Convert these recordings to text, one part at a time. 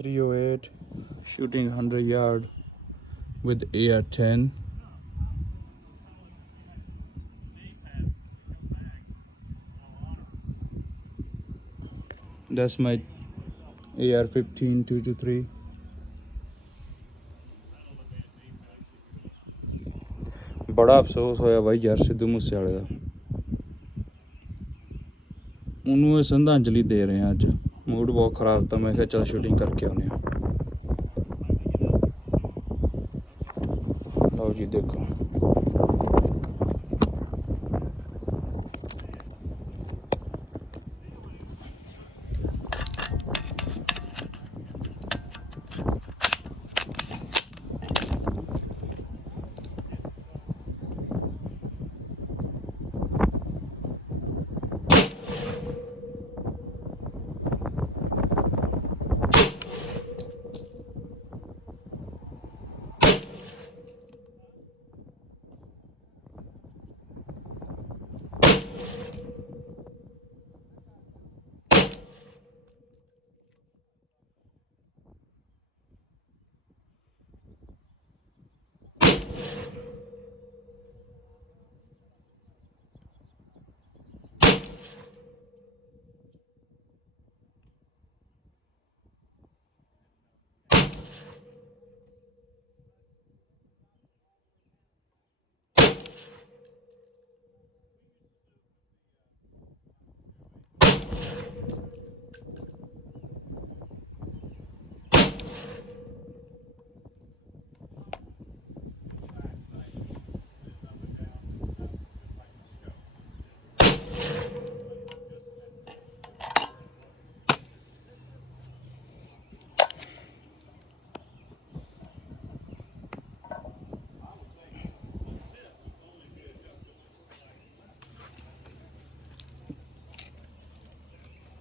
308, shooting 100 yard with AR10. That's my AR15 223. बड़ा अफसोस होया भाई यार सिद्धू मूसेवाले ਦਾ ਉਹਨੂੰ ਇਹ ਸ਼ਰਧਾਂਜਲੀ ਦੇ ਰਹੇ ਆ ਅੱਜ मूड बहुत खराब था मैं चल शूटिंग करके आने लो जी देखो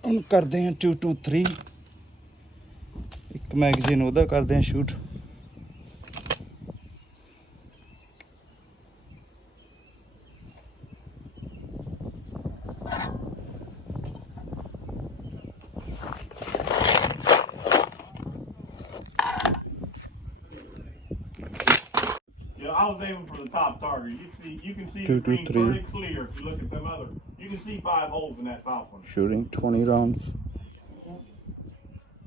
ਹੁਣ ਕਰਦੇ ਹਾਂ 223 ਇੱਕ ਮੈਗਜ਼ੀਨ ਉਹਦਾ ਕਰਦੇ ਹਾਂ shoot I was aiming for the top target. You can see the green very clear if you look at them other. You can see 5 holes in that top one. Shooting 20 rounds.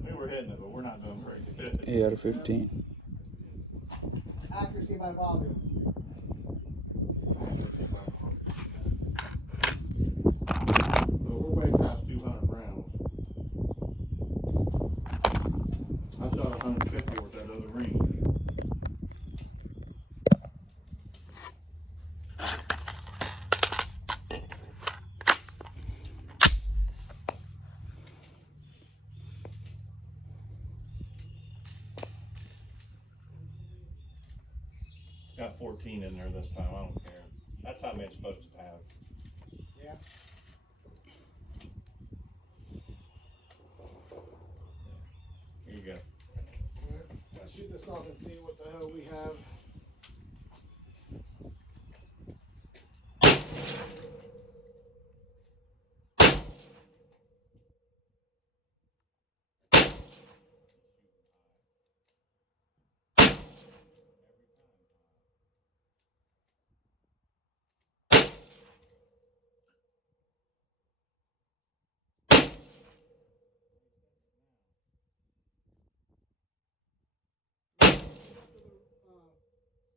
We were hitting it, but we're not doing very good. AR15. Accuracy by volume. So we're way past 200 rounds. I shot 150 with that other ring. Got 14 in there this time. I don't care. That's how many it's supposed to have. Yeah. Here you go. Alright, let's shoot this off and see what the hell we have.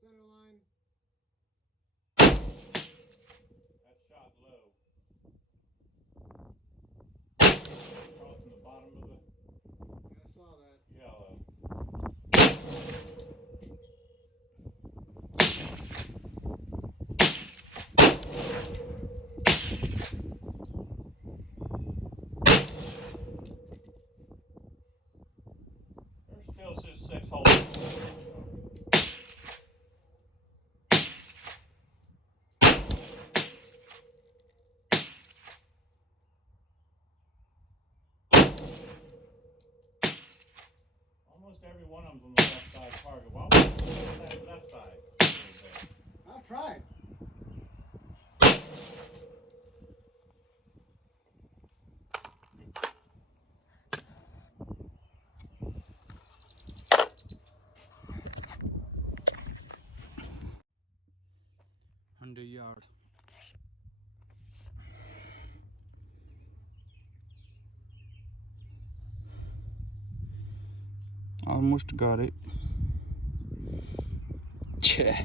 Center line. That shot low. Crossing the bottom of the Yeah, I saw that. yellow. There's still just 6 holes. Almost every one of them's on the left side target. Why would you that left side? I've tried. find a yard. Almost got it. Yeah.